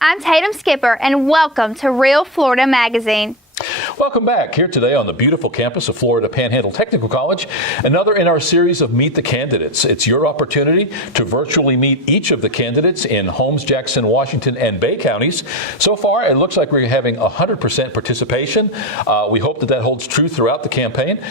I'm Tatum Skipper, and welcome to Real Florida Magazine. Welcome back here today on the beautiful campus of Florida Panhandle Technical College, another in our series of Meet the Candidates. It's your opportunity to virtually meet each of the candidates in Holmes, Jackson, Washington, and Bay counties. So far, it looks like we're having 100% participation. We hope that holds true throughout the campaign.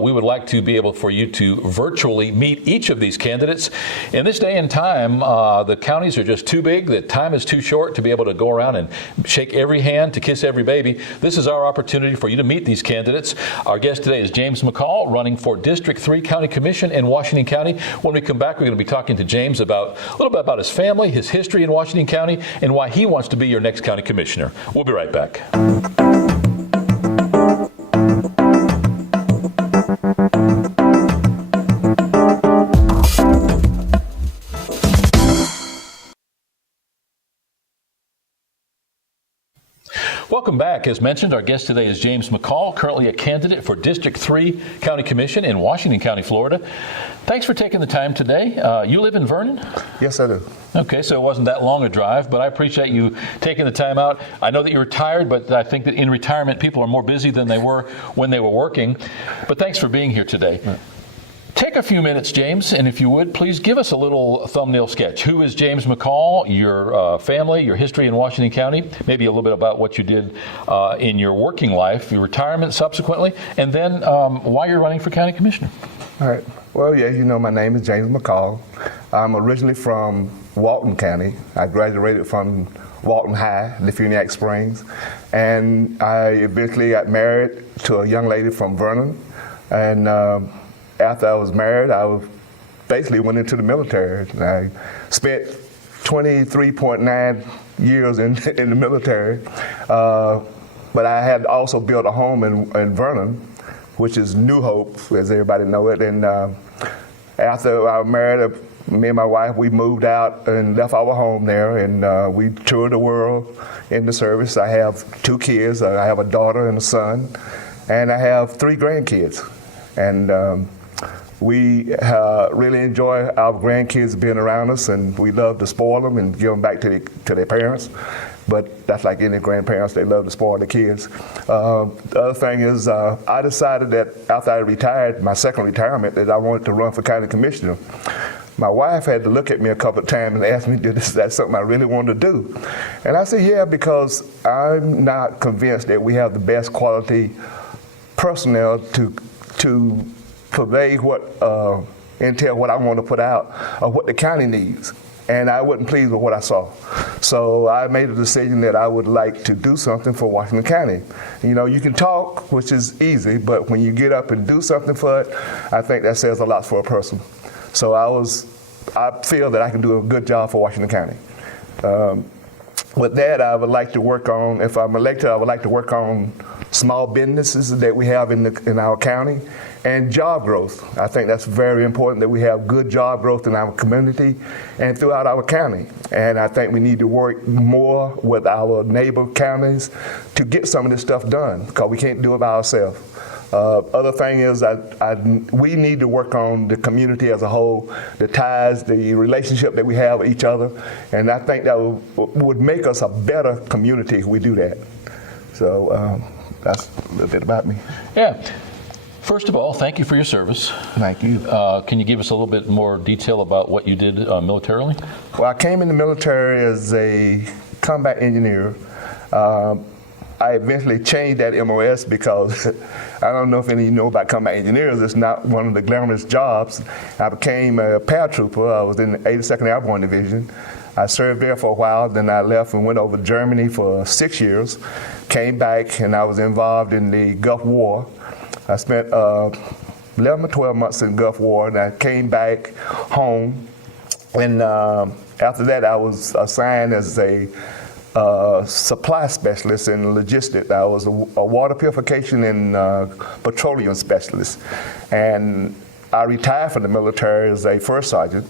We would like to be able for you to virtually meet each of these candidates. In this day and time, the counties are just too big. The time is too short to be able to go around and shake every hand, to kiss every baby. This is our opportunity for you to meet these candidates. Our guest today is James McCall, running for District 3 County Commission in Washington County. When we come back, we're going to be talking to James about a little bit about his family, his history in Washington County, and why he wants to be your next county commissioner. We'll be right back. Welcome back. As mentioned, our guest today is James McCall, currently a candidate for District 3 County Commission in Washington County, Florida. Thanks for taking the time today. You live in Vernon? Yes, I do. Okay, so it wasn't that long a drive, but I appreciate you taking the time out. I know that you're retired, but I think that in retirement, people are more busy than they were when they were working. But thanks for being here today. Right. Take a few minutes, James, and if you would, please give us a little thumbnail sketch. Who is James McCall, your family, your history in Washington County, maybe a little bit about what you did in your working life, your retirement subsequently, and then why you're running for county commissioner. All right. Well, yeah, you know, my name is James McCall. I'm originally from Walton County. I graduated from Walton High, Lafayette Springs, and I eventually got married to a young lady from Vernon, and after I was married, I basically went into the military. I spent 23.9 years in the military, but I had also built a home in Vernon, which is New Hope, as everybody know it. And after I was married, me and my wife, we moved out and left our home there, and we toured the world in the service. I have 2 kids. I have a daughter and a son, and I have 3 grandkids. And we really enjoy our grandkids being around us, and we love to spoil them and give them back to their parents. But that's like any grandparents, they love to spoil the kids. The other thing is I decided that after I retired, my second retirement, that I wanted to run for county commissioner. My wife had to look at me a couple of times and ask me, is that something I really wanted to do? And I said, yeah, because I'm not convinced that we have the best quality personnel to convey entail what I want to put out of what the county needs. And I wasn't pleased with what I saw. So I made a decision that I would like to do something for Washington County. You know, you can talk, which is easy, but when you get up and do something for it, I think that says a lot for a person. So I feel that I can do a good job for Washington County. With that, I would like to work on, if I'm elected, I would like to work on small businesses that we have in our county and job growth. I think that's very important that we have good job growth in our community and throughout our county. And I think we need to work more with our neighbor counties to get some of this stuff done, because we can't do it by ourselves. Other thing is we need to work on the community as a whole, the ties, the relationship that we have with each other, and I think that would make us a better community if we do that. So that's a little bit about me. Yeah. First of all, thank you for your service. Thank you. Can you give us a little bit more detail about what you did militarily? Well, I came in the military as a combat engineer. I eventually changed that MOS because I don't know if any of you know about combat engineers. It's not one of the glamorous jobs. I became a paratrooper. I was in the 82nd Airborne Division. I served there for a while, then I left and went over to Germany for 6 years, came back, and I was involved in the Gulf War. I spent 11 or 12 months in the Gulf War, and I came back home. And after that, I was assigned as a supply specialist in logistics. I was a water purification and petroleum specialist. And I retired from the military as a first sergeant.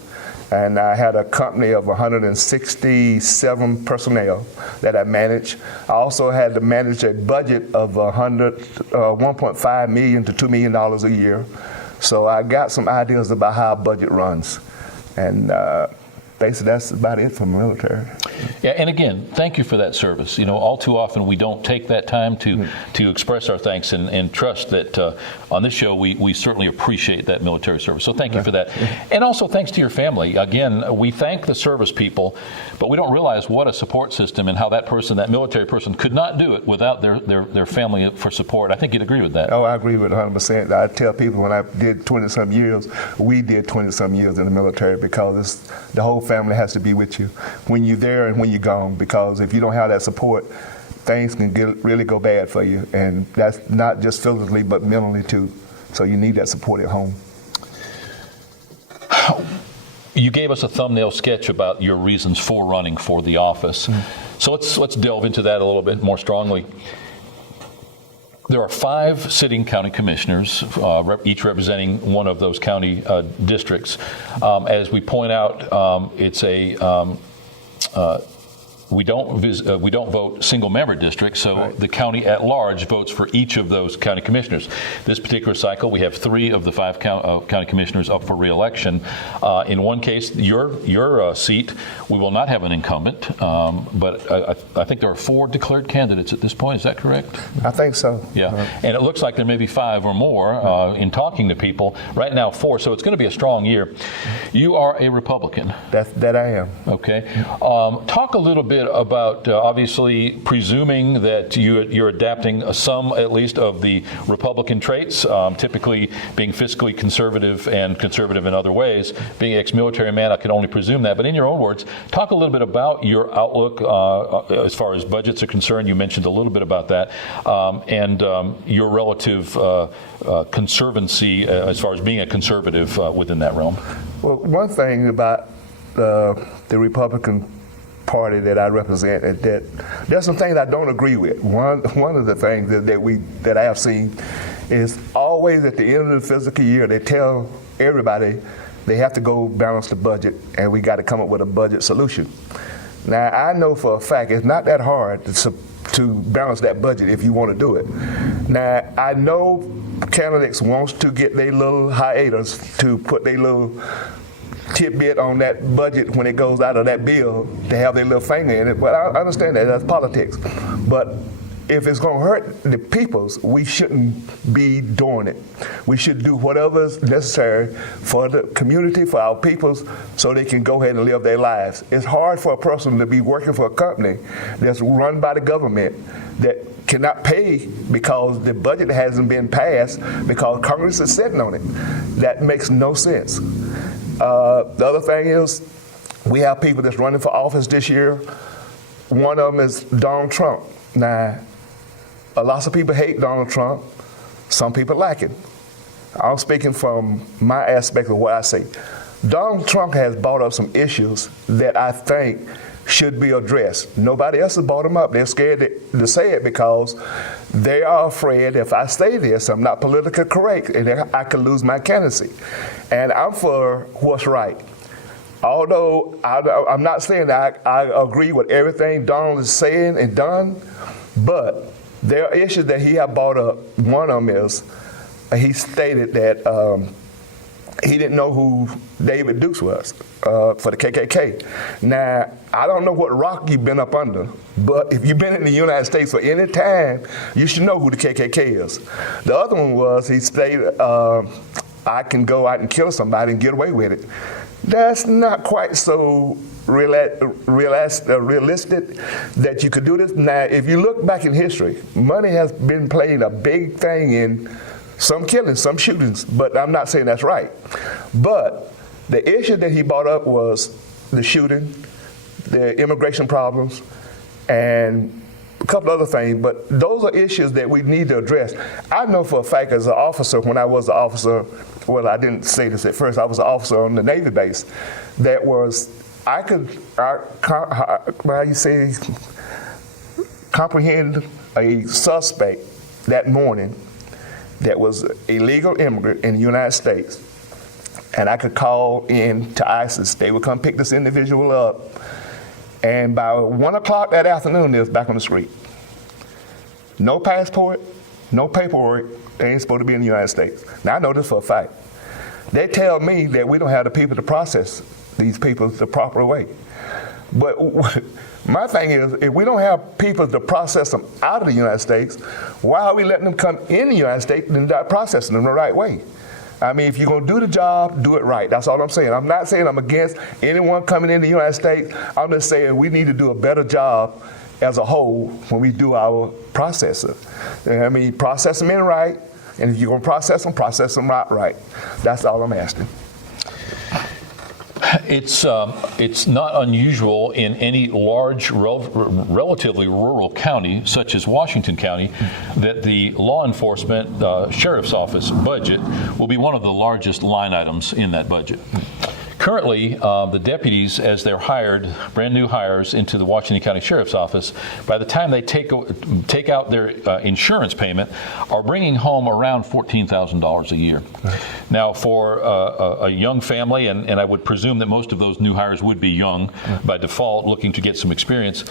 And I had a company of 167 personnel that I managed. I also had to manage a budget of $1.5 million to $2 million a year. So I got some ideas about how a budget runs. And basically that's about it from the military. Yeah, and again, thank you for that service. You know, all too often we don't take that time to express our thanks and trust that on this show we certainly appreciate that military service. So thank you for that. And also thanks to your family. Again, we thank the service people, but we don't realize what a support system and how that person, that military person, could not do it without their family for support. I think you'd agree with that. Oh, I agree with it 100%. I tell people when I did 20-some years, we did 20-some years in the military, because the whole family has to be with you when you're there and when you're gone, because if you don't have that support, things can really go bad for you, and that's not just physically but mentally too. So you need that support at home. You gave us a thumbnail sketch about your reasons for running for the office. So let's delve into that a little bit more strongly. There are 5 sitting county commissioners, each representing one of those county districts. As we point out, it's a we don't vote single-member districts, so right. The county at large votes for each of those county commissioners. This particular cycle, we have 3 of the 5 county commissioners up for re-election. In one case, your seat, we will not have an incumbent, but I think there are 4 declared candidates at this point. Is that correct? I think so. Yeah, and it looks like there may be 5 or more in talking to people. Right now, 4, so it's going to be a strong year. You are a Republican. That I am. Okay. Talk a little bit about obviously presuming that you're adapting some, at least, of the Republican traits, typically being fiscally conservative and conservative in other ways. Being an ex-military man, I can only presume that. But in your own words, talk a little bit about your outlook as far as budgets are concerned. You mentioned a little bit about that, and your relative conservancy as far as being a conservative within that realm. Well, one thing about the Republican Party that I represent is that there's some things I don't agree with. One of the things that I have seen is always at the end of the fiscal year they tell everybody they have to go balance the budget, and we got to come up with a budget solution. Now I know for a fact it's not that hard to balance that budget if you want to do it. Now I know candidates wants to get their little hiatus to put their little tidbit on that budget when it goes out of that bill to have their little finger in it, but I understand that's politics. But if it's going to hurt the peoples, we shouldn't be doing it. We should do whatever is necessary for the community, for our peoples, so they can go ahead and live their lives. It's hard for a person to be working for a company that's run by the government that cannot pay because the budget hasn't been passed because Congress is sitting on it. That makes no sense. The other thing is, we have people that's running for office this year. One of them is Donald Trump. Now, a lot of people hate Donald Trump. Some people like him. I'm speaking from my aspect of what I see. Donald Trump has brought up some issues that I think should be addressed. Nobody else has brought them up. They're scared to say it because they are afraid if I say this, I'm not politically correct and I could lose my candidacy. And I'm for what's right. Although I'm not saying that I agree with everything Donald is saying and done, but there are issues that he has brought up. One of them is he stated that he didn't know who David Dukes was for the KKK. Now, I don't know what rock you've been up under, but if you've been in the United States for any time, you should know who the KKK is. The other one was he stated, I can go out and kill somebody and get away with it. That's not quite so realistic that you could do this. Now, if you look back in history, money has been playing a big thing in some killings, some shootings, but I'm not saying that's right. But the issue that he brought up was the shooting, the immigration problems, and a couple other things, but those are issues that we need to address. I know for a fact as an officer, when I was an officer, well, I didn't say this at first, I was an officer on the Navy base, that was, comprehend a suspect that morning that was an illegal immigrant in the United States, and I could call in to ISIS. They would come pick this individual up, and by 1 o'clock that afternoon, they was back on the street. No passport, no paperwork, they ain't supposed to be in the United States. Now, I know this for a fact. They tell me that we don't have the people to process these people the proper way. But my thing is, if we don't have people to process them out of the United States, why are we letting them come in the United States and not processing them the right way? I mean, if you're going to do the job, do it right. That's all I'm saying. I'm not saying I'm against anyone coming in the United States. I'm just saying we need to do a better job as a whole when we do our processing. I mean, process them in right, and if you're going to process them right. That's all I'm asking. It's not unusual in any large, relatively rural county, such as Washington County, that the law enforcement sheriff's office budget will be one of the largest line items in that budget. Currently, the deputies, as they're hired, brand new hires into the Washington County Sheriff's Office, by the time they take out their insurance payment, are bringing home around $14,000 a year. Now, for a young family, and I would presume that most of those new hires would be young by default, looking to get some experience.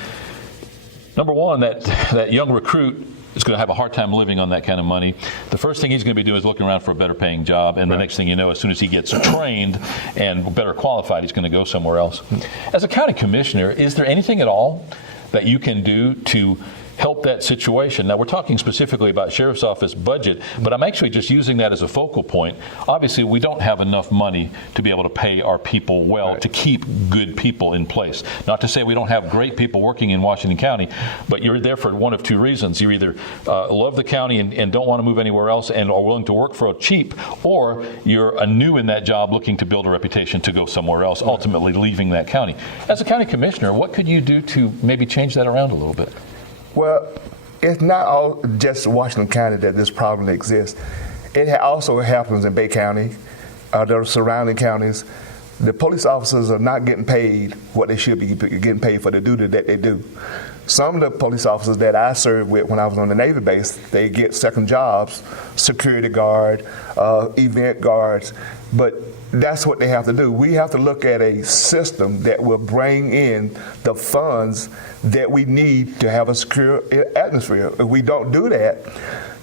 Number one, that young recruit is going to have a hard time living on that kind of money. The first thing he's going to be doing is looking around for a better paying job, and the next thing you know, as soon as he gets trained and better qualified, he's going to go somewhere else. As a county commissioner, is there anything at all that you can do to help that situation? Now, we're talking specifically about Sheriff's Office budget, but I'm actually just using that as a focal point. Obviously, we don't have enough money to be able to pay our people well, to keep good people in place. Not to say we don't have great people working in Washington County, but you're there for one of two reasons. You either love the county and don't want to move anywhere else and are willing to work for cheap, or you're new in that job looking to build a reputation to go somewhere else, ultimately leaving that county. As a county commissioner, what could you do to maybe change that around a little bit? Well, it's not all just Washington County that this problem exists. It also happens in Bay County, the surrounding counties. The police officers are not getting paid what they should be getting paid for the duty that they do. Some of the police officers that I served with when I was on the Navy base, they get second jobs, security guard, event guards, but that's what they have to do. We have to look at a system that will bring in the funds that we need to have a secure atmosphere. If we don't do that,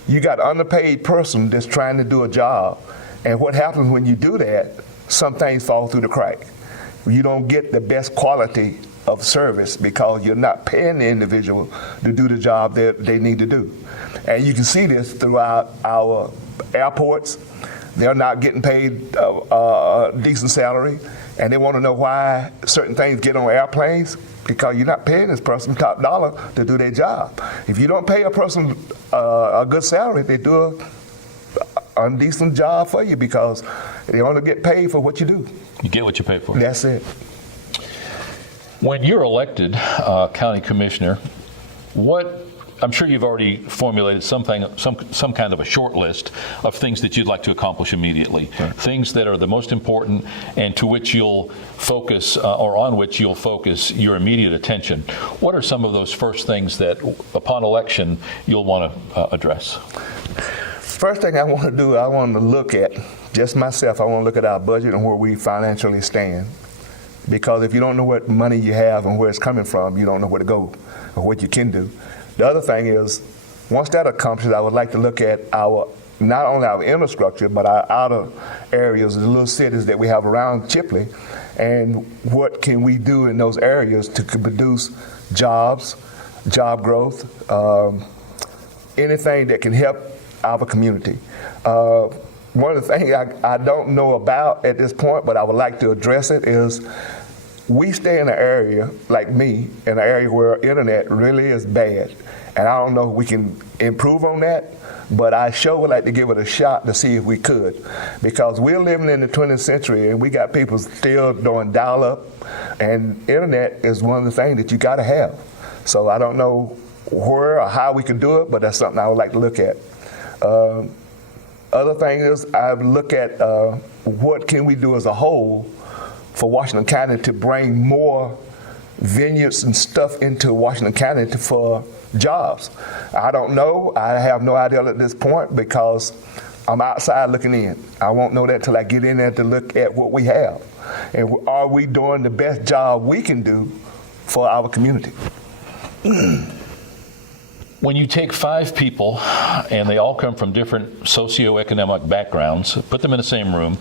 you got an underpaid person that's trying to do a job. And what happens when you do that, some things fall through the crack. You don't get the best quality of service because you're not paying the individual to do the job that they need to do. And you can see this throughout our airports. They're not getting paid a decent salary, and they want to know why certain things get on airplanes, because you're not paying this person top dollar to do their job. If you don't pay a person a good salary, they do an undecent job for you because they only get paid for what you do. You get what you pay for. That's it. When you're elected county commissioner, I'm sure you've already formulated some kind of a short list of things that you'd like to accomplish immediately, things that are the most important and to which you'll focus or on which you'll focus your immediate attention. What are some of those first things that, upon election, you'll want to address? First thing I want to do, I want to look at, just myself, I want to look at our budget and where we financially stand. Because if you don't know what money you have and where it's coming from, you don't know where to go or what you can do. The other thing is, once that accomplished, I would like to look at not only our infrastructure, but our outer areas, the little cities that we have around Chipley, and what can we do in those areas to produce jobs, job growth, anything that can help our community. One of the things I don't know about at this point, but I would like to address it, is we stay in an area, like me, in an area where internet really is bad. And I don't know if we can improve on that, but I sure would like to give it a shot to see if we could. Because we're living in the 20th century and we got people still doing dial-up, and internet is one of the things that you gotta have. So I don't know where or how we can do it, but that's something I would like to look at. Other thing is, I look at what can we do as a whole for Washington County to bring more vineyards and stuff into Washington County for jobs. I don't know. I have no idea at this point because I'm outside looking in. I won't know that till I get in there to look at what we have. And are we doing the best job we can do for our community? When you take 5 people and they all come from different socioeconomic backgrounds, put them in the same room,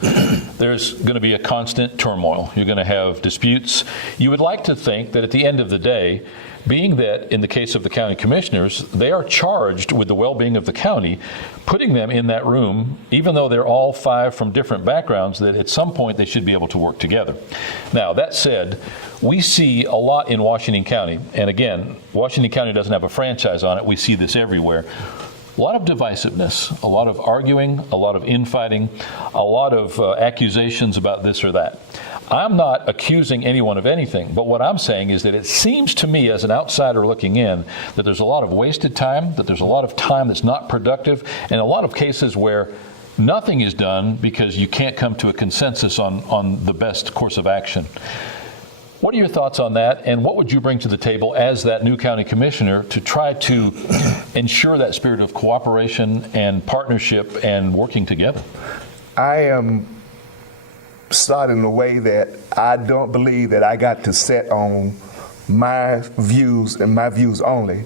there's going to be a constant turmoil. You're going to have disputes. You would like to think that at the end of the day, being that in the case of the county commissioners, they are charged with the well-being of the county, putting them in that room, even though they're all 5 from different backgrounds, that at some point they should be able to work together. Now, that said, we see a lot in Washington County, and again, Washington County doesn't have a franchise on it. We see this everywhere. A lot of divisiveness, a lot of arguing, a lot of infighting, a lot of accusations about this or that. I'm not accusing anyone of anything, but what I'm saying is that it seems to me as an outsider looking in that there's a lot of wasted time, that there's a lot of time that's not productive, and a lot of cases where nothing is done because you can't come to a consensus on the best course of action. What are your thoughts on that, and what would you bring to the table as that new county commissioner to try to ensure that spirit of cooperation and partnership and working together? I am starting in a way that I don't believe that I got to set on my views and my views only.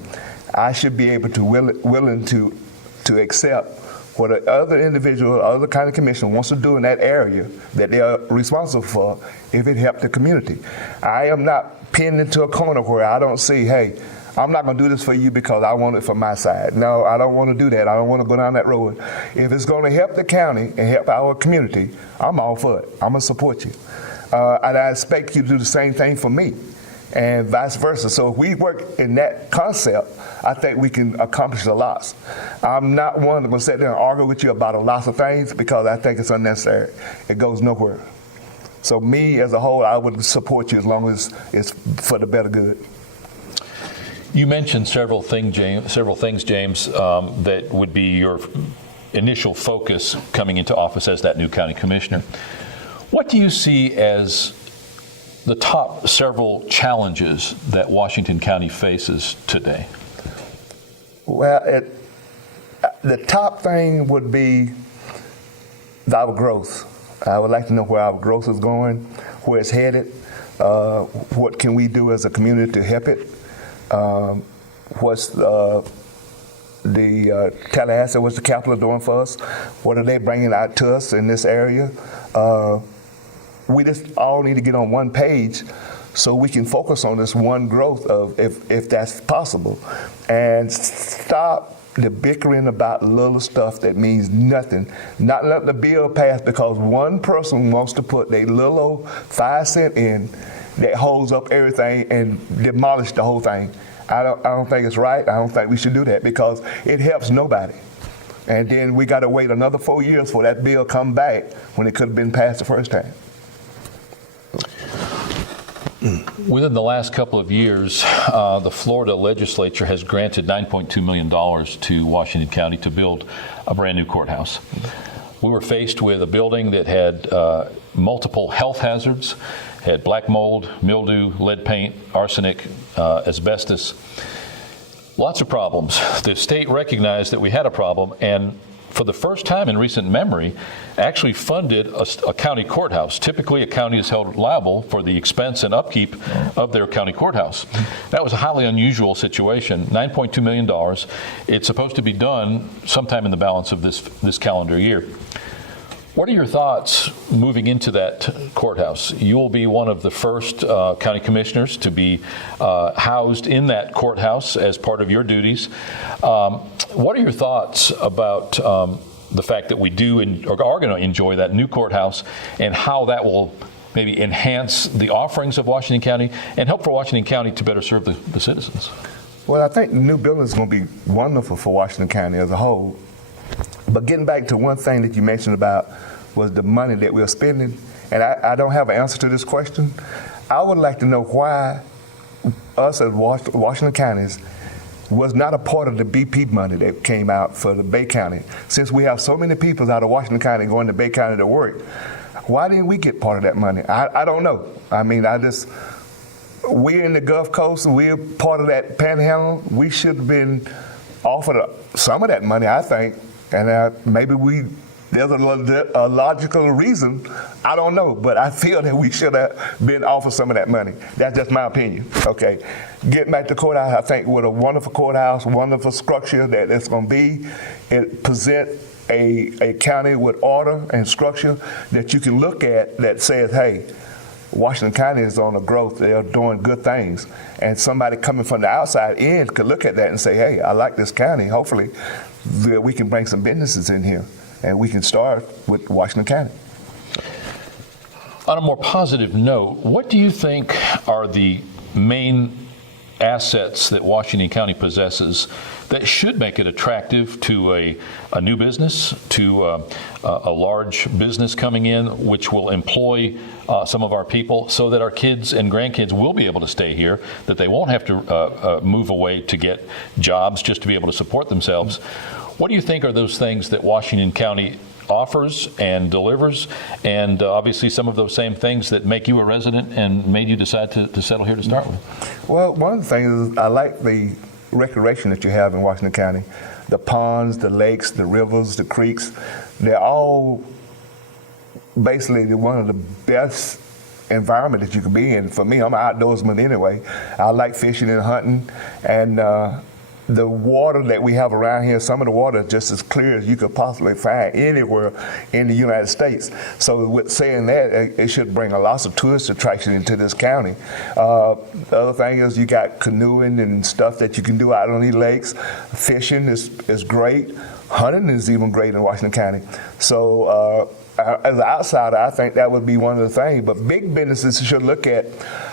I should be able to willing to accept what other individual, other county commissioner wants to do in that area that they are responsible for if it helps the community. I am not pinned into a corner where I don't see, hey, I'm not going to do this for you because I want it for my side. No, I don't want to do that. I don't want to go down that road. If it's going to help the county and help our community, I'm all for it. I'm going to support you. And I expect you to do the same thing for me, and vice versa. So if we work in that concept, I think we can accomplish a lot. I'm not one that's going to sit there and argue with you about a lot of things because I think it's unnecessary. It goes nowhere. So me as a whole, I would support you as long as it's for the better good. You mentioned several things, James, that would be your initial focus coming into office as that new county commissioner. What do you see as the top several challenges that Washington County faces today? Well, the top thing would be our growth. I would like to know where our growth is going, where it's headed, what can we do as a community to help it. What's the Tallahassee, what's the capital doing for us? What are they bringing out to us in this area? We just all need to get on one page so we can focus on this one growth of, if that's possible, and stop the bickering about little stuff that means nothing. Not letting the bill pass because one person wants to put their little old 5 cents in that holds up everything and demolish the whole thing. I don't think it's right. I don't think we should do that because it helps nobody. And then we got to wait another 4 years for that bill come back when it could have been passed the first time. Within the last couple of years, the Florida legislature has granted $9.2 million to Washington County to build a brand new courthouse. We were faced with a building that had multiple health hazards, had black mold, mildew, lead paint, arsenic, asbestos, lots of problems. The state recognized that we had a problem and for the first time in recent memory, actually funded a county courthouse. Typically, a county is held liable for the expense and upkeep of their county courthouse. That was a highly unusual situation. $9.2 million. It's supposed to be done sometime in the balance of this calendar year. What are your thoughts moving into that courthouse? You will be one of the first county commissioners to be housed in that courthouse as part of your duties. What are your thoughts about the fact that we do are going to enjoy that new courthouse and how that will maybe enhance the offerings of Washington County and help for Washington County to better serve the citizens? Well, I think the new building is going to be wonderful for Washington County as a whole. But getting back to one thing that you mentioned about was the money that we're spending, and I don't have an answer to this question. I would like to know why us as Washington counties was not a part of the BP money that came out for the Bay County. Since we have so many people out of Washington County going to Bay County to work, why didn't we get part of that money? I don't know. I mean, we're in the Gulf Coast, and we're part of that panhandle. We should have been offered some of that money, I think, and maybe we There's a logical reason. I don't know, but I feel that we should have been offered some of that money. That's just my opinion. Okay, getting back to the courthouse, I think with a wonderful courthouse, wonderful structure that it's going to be, it present a county with order and structure that you can look at that says, hey, Washington County is on a growth. They're doing good things. And somebody coming from the outside in could look at that and say, hey, I like this county. Hopefully we can bring some businesses in here and we can start with Washington County. On a more positive note, what do you think are the main assets that Washington County possesses that should make it attractive to a new business, to a large business coming in, which will employ some of our people so that our kids and grandkids will be able to stay here, that they won't have to move away to get jobs just to be able to support themselves? What do you think are those things that Washington County offers and delivers, and obviously some of those same things that make you a resident and made you decide to settle here to start with? Well, one of the things is I like the recreation that you have in Washington County. The ponds, the lakes, the rivers, the creeks, they're all basically one of the best environment that you can be in. For me, I'm an outdoorsman anyway. I like fishing and hunting, and the water that we have around here, some of the water is just as clear as you could possibly find anywhere in the United States. So with saying that, it should bring a lot of tourist attraction into this county. The other thing is you got canoeing and stuff that you can do out on these lakes. Fishing is great. Hunting is even great in Washington County. So as an outsider, I think that would be one of the things. But big businesses should look at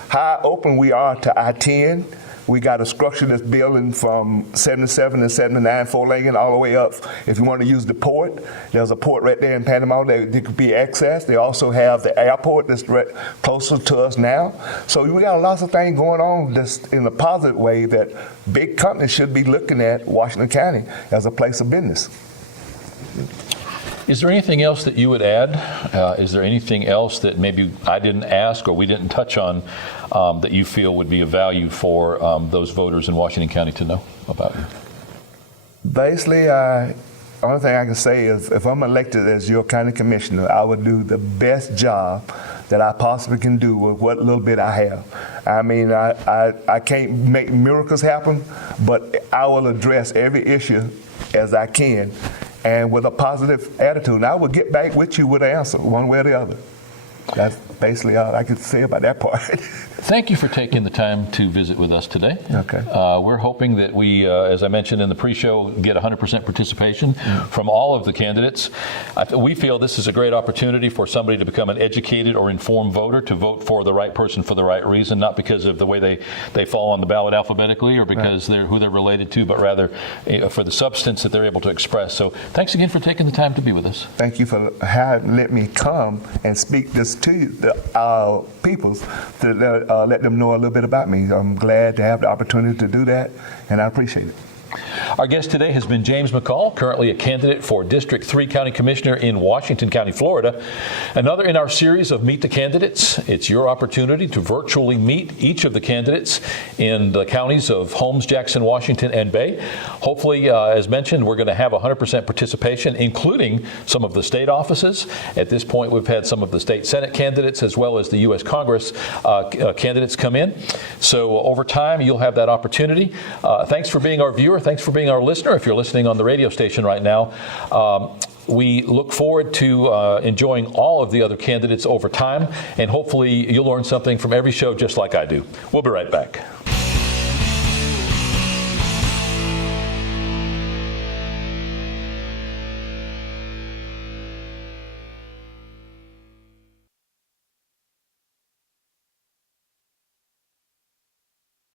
how open we are to I-10. We got a structure that's building from 77 and 79 4-lane all the way up. If you want to use the port, there's a port right there in Panama that could be accessed. They also have the airport that's right closer to us now. So we got lots of things going on just in a positive way that big companies should be looking at Washington County as a place of business. Is there anything else that you would add? Is there anything else that maybe I didn't ask or we didn't touch on that you feel would be of value for those voters in Washington County to know about you? Basically, the only thing I can say is if I'm elected as your county commissioner, I would do the best job that I possibly can do with what little bit I have. I mean, I can't make miracles happen, but I will address every issue as I can and with a positive attitude. And I will get back with you with an answer, one way or the other. That's basically all I can say about that part. Thank you for taking the time to visit with us today. Okay. We're hoping that we, as I mentioned in the pre-show, get 100% participation from all of the candidates. We feel this is a great opportunity for somebody to become an educated or informed voter, to vote for the right person for the right reason, not because of the way they fall on the ballot alphabetically or because they're who they're related to, but rather for the substance that they're able to express. So thanks again for taking the time to be with us. Thank you for letting me come and speak this to our peoples to let them know a little bit about me. I'm glad to have the opportunity to do that, and I appreciate it. Our guest today has been James McCall, currently a candidate for District 3 County Commissioner in Washington County, Florida. Another in our series of Meet the Candidates. It's your opportunity to virtually meet each of the candidates in the counties of Holmes, Jackson, Washington, and Bay. Hopefully, as mentioned, we're going to have 100% participation, including some of the state offices. At this point, we've had some of the state Senate candidates as well as the U.S. Congress candidates come in. So over time, you'll have that opportunity. Thanks for being our viewer. Thanks for being our listener. If you're listening on the radio station right now, we look forward to enjoying all of the other candidates over time, and hopefully you'll learn something from every show just like I do. We'll be right back.